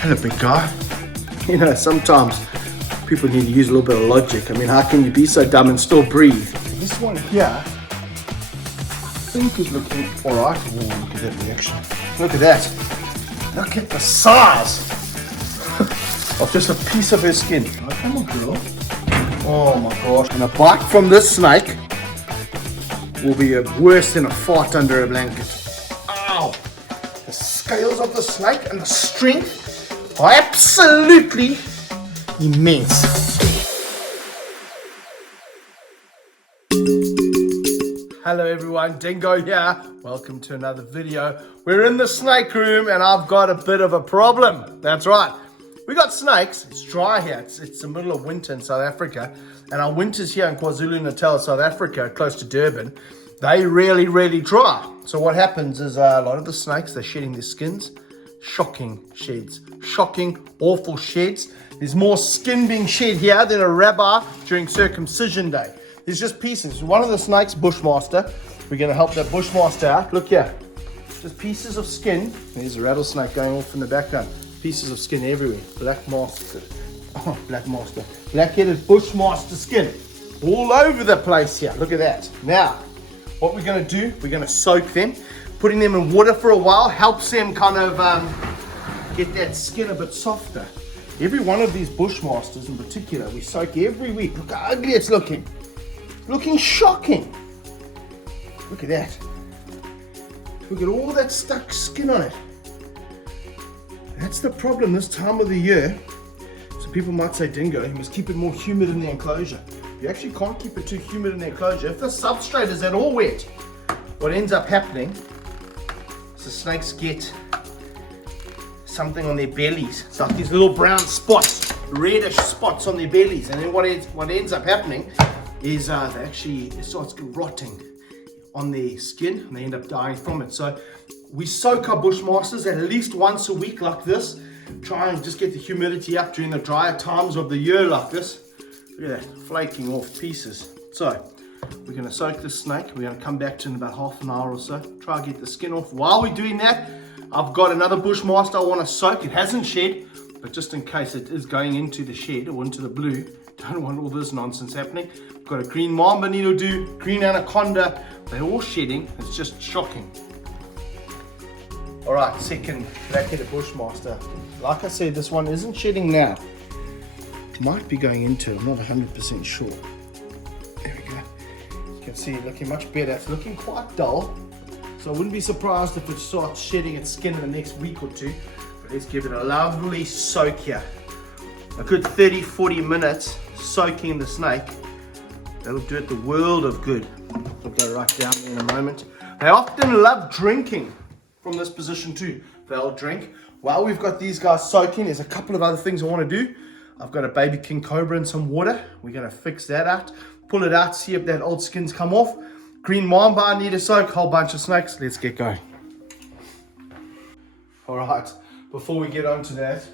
Hello, big guy. You know, sometimes people need to use a little bit of logic. I mean, how can you be so dumb and still breathe? This one here, I think is looking alright. Oh, look at that reaction. Look at that. Look at the size of just a piece of her skin. Oh, come on, girl. Oh my gosh. And a bite from this snake will be worse than a fart under a blanket. Ow! The scales of the snake and the strength are absolutely immense. Hello everyone, Dingo here. Welcome to another video. We're in the snake room and I've got a bit of a problem. That's right. We got snakes. It's dry here. It's the middle of winter in South Africa. And our winters here in KwaZulu-Natal, South Africa, close to Durban, they really dry. So what happens is a lot of the snakes, they're shedding their skins. Shocking sheds. Shocking, awful sheds. There's more skin being shed here than a rabbi during circumcision day. There's just pieces. One of the snakes, Bushmaster, we're going to help that Bushmaster out. Look here. Just pieces of skin. There's a rattlesnake going off in the background. Pieces of skin everywhere. Black master. Oh, black master. Black-headed Bushmaster skin. All over the place here. Look at that. Now, what we're going to do, we're going to soak them. Putting them in water for a while helps them kind of get that skin a bit softer. Every one of these Bushmasters in particular, we soak every week. Look how ugly it's looking. Looking shocking. Look at that. Look at all that stuck skin on it. That's the problem this time of the year. So people might say, Dingo, you must keep it more humid in the enclosure. You actually can't keep it too humid in the enclosure. If the substrate is at all wet, what ends up happening is the snakes get something on their bellies. It's like these little brown spots, reddish spots on their bellies. And then what ends up happening is it starts rotting on their skin and they end up dying from it. So we soak our Bushmasters at least once a week like this. Try and just get the humidity up during the drier times of the year like this. Look at that, flaking off pieces. So we're going to soak this snake. We're going to come back to in about half an hour or so. Try and get the skin off. While we're doing that, I've got another Bushmaster I want to soak. It hasn't shed, but just in case it is going into the shed or into the blue, don't want all this nonsense happening. I've got a green mamba needle dew, green anaconda. They're all shedding. It's just shocking. All right, second black-headed Bushmaster. Like I said, this one isn't shedding now. Might be going into it. I'm not 100% sure. There we go. You can see it looking much better. It's looking quite dull. So I wouldn't be surprised if it starts shedding its skin in the next week or two. But let's give it a lovely soak here. A good 30-40 minutes soaking the snake. That'll do it the world of good. We'll go right down there in a moment. They often love drinking from this position too. They'll drink. While we've got these guys soaking, there's a couple of other things I want to do. I've got a baby king cobra in some water. We're going to fix that out. Pull it out, see if that old skin's come off. Green mamba I need to soak, whole bunch of snakes. Let's get going. Alright, before we get on to that,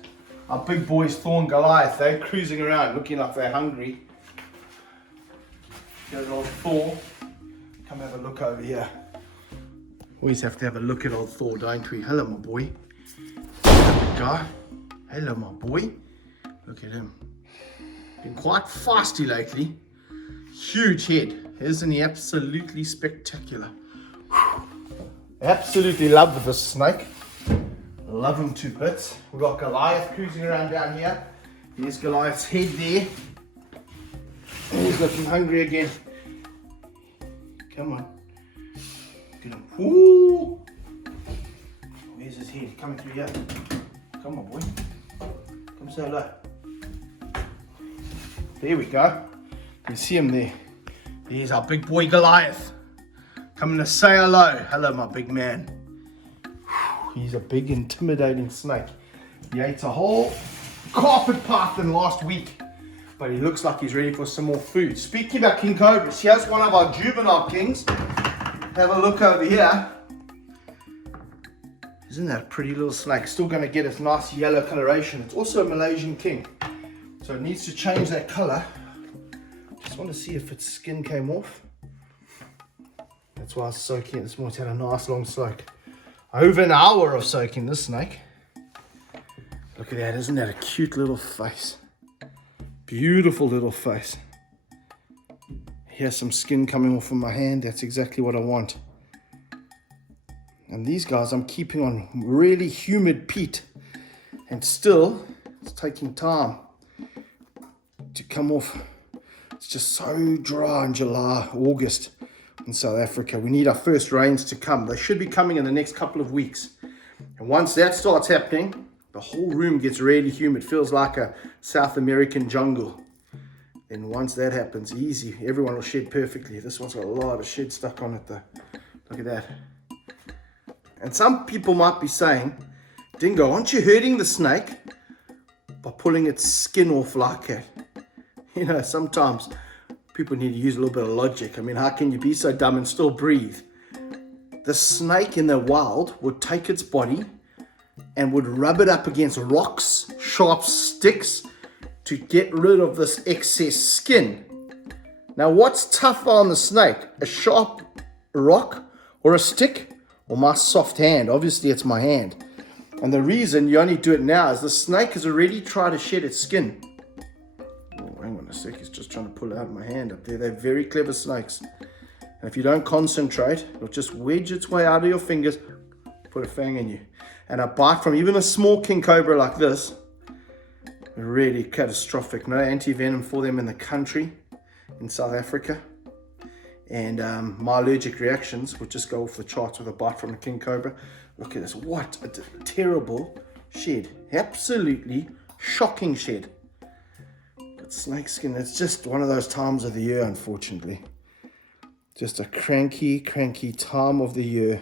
our big boys Thor and Goliath, they're cruising around looking like they're hungry. Here's old Thor. Come have a look over here. Always have to have a look at old Thor, don't we? Hello, my boy. Hello, big guy. Hello, my boy. Look at him. Been quite feisty lately. Huge head. Isn't he absolutely spectacular? Whew. Absolutely love this snake. Love him to bits. We've got Goliath cruising around down here. Here's Goliath's head there. He's looking hungry again. Come on. Get him. Ooh. Where's his head? Coming through here. Come on, boy. Come say hello. There we go. You see him there. There's our big boy Goliath. Coming to say hello. Hello, my big man. Whew, he's a big, intimidating snake. He ate a whole carpet python last week. But he looks like he's ready for some more food. Speaking about king cobras, here's one of our juvenile kings. Have a look over here. Isn't that a pretty little snake? Still going to get its nice yellow coloration. It's also a Malaysian king. So it needs to change that color. Just want to see if its skin came off. That's why I was soaking it this morning. It's had a nice long soak. Over an hour of soaking this snake. Look at that, isn't that a cute little face? Beautiful little face. Here's some skin coming off of my hand. That's exactly what I want. And these guys I'm keeping on really humid peat. And still, it's taking time to come off. It's just so dry in July, August in South Africa. We need our first rains to come. They should be coming in the next couple of weeks. And once that starts happening, the whole room gets really humid. Feels like a South American jungle. And once that happens, easy. Everyone will shed perfectly. This one's got a lot of shed stuck on it though. Look at that. And some people might be saying, Dingo, aren't you hurting the snake by pulling its skin off like that? You know, sometimes people need to use a little bit of logic. I mean, how can you be so dumb and still breathe? The snake in the wild would take its body and would rub it up against rocks, sharp sticks, to get rid of this excess skin. Now, what's tougher on the snake? A sharp rock or a stick or my soft hand? Obviously, it's my hand. And the reason you only do it now is the snake has already tried to shed its skin. Oh, hang on a sec, it's just trying to pull it out of my hand up there. They're very clever snakes. And if you don't concentrate, it'll just wedge its way out of your fingers, put a fang in you. And a bite from even a small king cobra like this, really catastrophic. No anti-venom for them in the country, in South Africa. And my allergic reactions would just go off the charts with a bite from a king cobra. Look at this, what a terrible shed. Absolutely shocking shed. But snake skin, it's just one of those times of the year, unfortunately. Just a cranky time of the year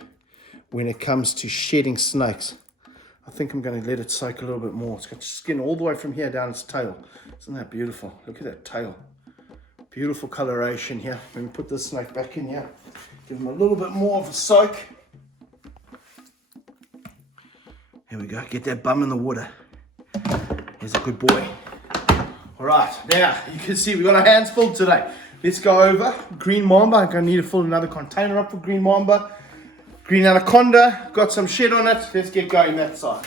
when it comes to shedding snakes. I think I'm going to let it soak a little bit more. It's got skin all the way from here down its tail. Isn't that beautiful? Look at that tail. Beautiful coloration here. Let me put this snake back in here. Give him a little bit more of a soak. Here we go. Get that bum in the water. He's a good boy. All right. Now, you can see we've got our hands full today. Let's go over green mamba. I'm going to need to fill another container up for green mamba. Green anaconda. Got some shed on it. Let's get going that side.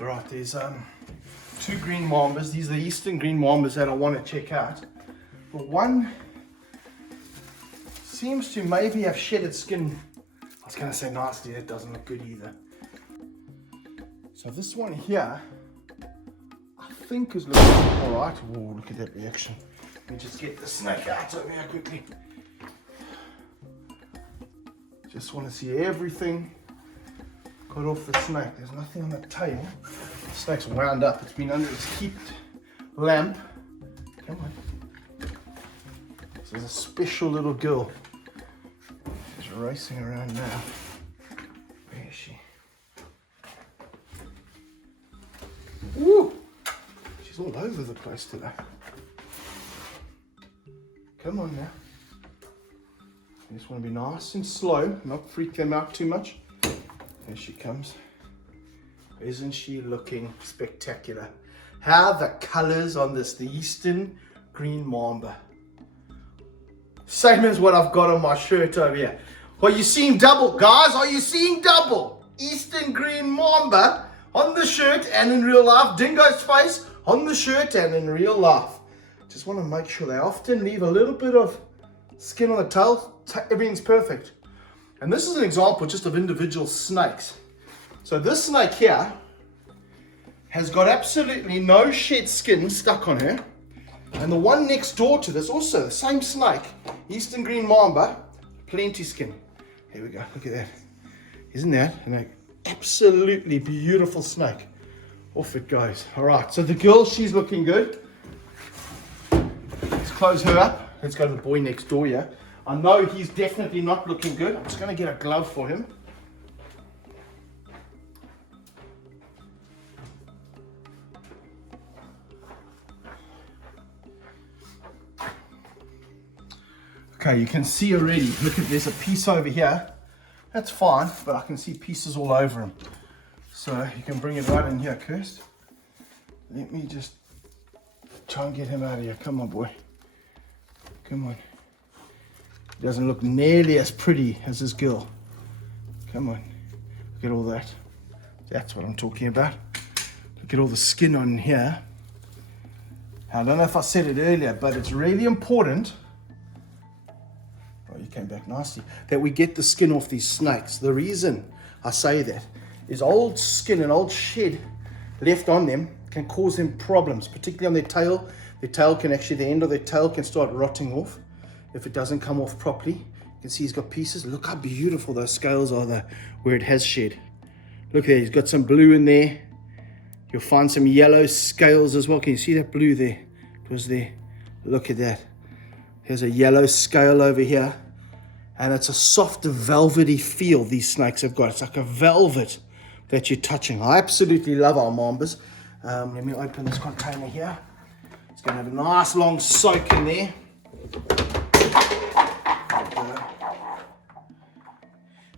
All right. There's two green mambas. These are the eastern green mambas that I want to check out. But one seems to maybe have shedded skin. I was going to say nasty. That doesn't look good either. So this one here, I think is looking all right. Whoa, look at that reaction. Let me just get the snake out of here quickly. Just want to see everything got off the snake. There's nothing on the tail. The snake's wound up. It's been under its heaped lamp. Come on. This is a special little girl. She's racing around now. Where is she? Woo! She's all over the place today. Come on now. I just want to be nice and slow, not freak them out too much. There she comes. Isn't she looking spectacular? How the colors on this, the eastern green mamba. Same as what I've got on my shirt over here. Are you seeing double, guys? Are you seeing double? Eastern green mamba on the shirt and in real life. Dingo's face on the shirt and in real life. Just want to make sure they often leave a little bit of skin on the tail. Everything's perfect. And this is an example just of individual snakes. So this snake here has got absolutely no shed skin stuck on her. And the one next door to this, also the same snake, eastern green mamba, plenty skin. Here we go, look at that. Isn't that an absolutely beautiful snake? Off it goes. All right, so the girl, she's looking good. Let's close her up. Let's go to the boy next door here. I know he's definitely not looking good. I'm just going to get a glove for him. Okay, you can see already. Look at, there's a piece over here. That's fine, but I can see pieces all over him. So you can bring it right in here, Kirst. Let me just try and get him out of here. Come on, boy. Come on. He doesn't look nearly as pretty as this girl. Come on. Look at all that. That's what I'm talking about. Look at all the skin on here. I don't know if I said it earlier, but it's really important. Oh, you came back nasty. That we get the skin off these snakes. The reason I say that is old skin and old shed left on them can cause them problems, particularly on their tail. Their tail can actually, the end of their tail can start rotting off if it doesn't come off properly. You can see he's got pieces. Look how beautiful those scales are there where it has shed. Look there, he's got some blue in there. You'll find some yellow scales as well. Can you see that blue there? It was there. Look at that. There's a yellow scale over here. And it's a soft, velvety feel these snakes have got. It's like a velvet that you're touching. I absolutely love our mambas. Let me open this container here. It's going to have a nice long soak in there.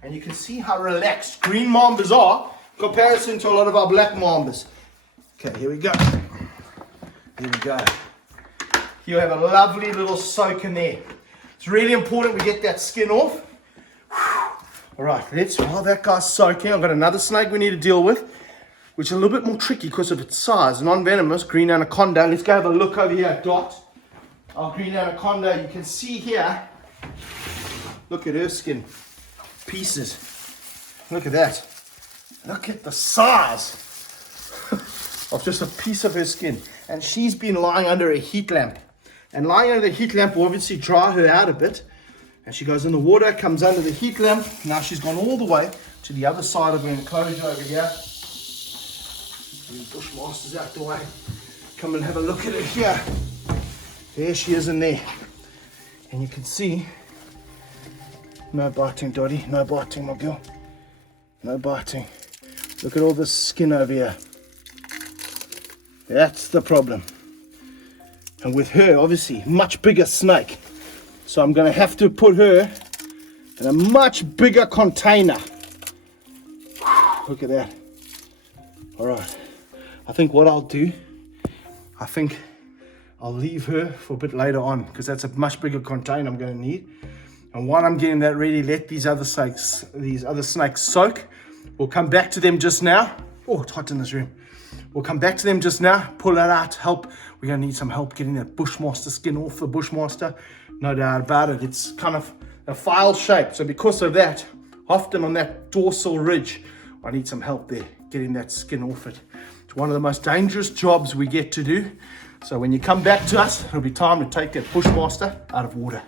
And you can see how relaxed green mambas are in comparison to a lot of our black mambas. Okay, here we go. Here we go. You have a lovely little soak in there. It's really important we get that skin off. All right, while that guy's soaking, I've got another snake we need to deal with, which is a little bit more tricky because of its size. Non-venomous, green anaconda. Let's go have a look over here at Dot. Our green anaconda, you can see here, look at her skin. Pieces. Look at that. Look at the size of just a piece of her skin. And she's been lying under a heat lamp. And lying under the heat lamp will obviously dry her out a bit. And she goes in the water, comes under the heat lamp. Now she's gone all the way to the other side of her enclosure over here. The Bushmaster's out the way. Come and have a look at her here. There she is in there. And you can see, no biting, Dottie. No biting, my girl. No biting. Look at all this skin over here. That's the problem. And with her, obviously, much bigger snake. So I'm going to have to put her in a much bigger container. Look at that. All right. I think what I'll do, I'll leave her for a bit later on because that's a much bigger container I'm going to need. And while I'm getting that ready, let these other snakes soak. We'll come back to them just now. Oh, it's hot in this room. We'll come back to them just now, pull that out, help. We're going to need some help getting that Bushmaster skin off the Bushmaster. No doubt about it. It's kind of a file shape. So because of that, often on that dorsal ridge, I need some help there, getting that skin off it. It's one of the most dangerous jobs we get to do. So when you come back to us, it'll be time to take that Bushmaster out of water.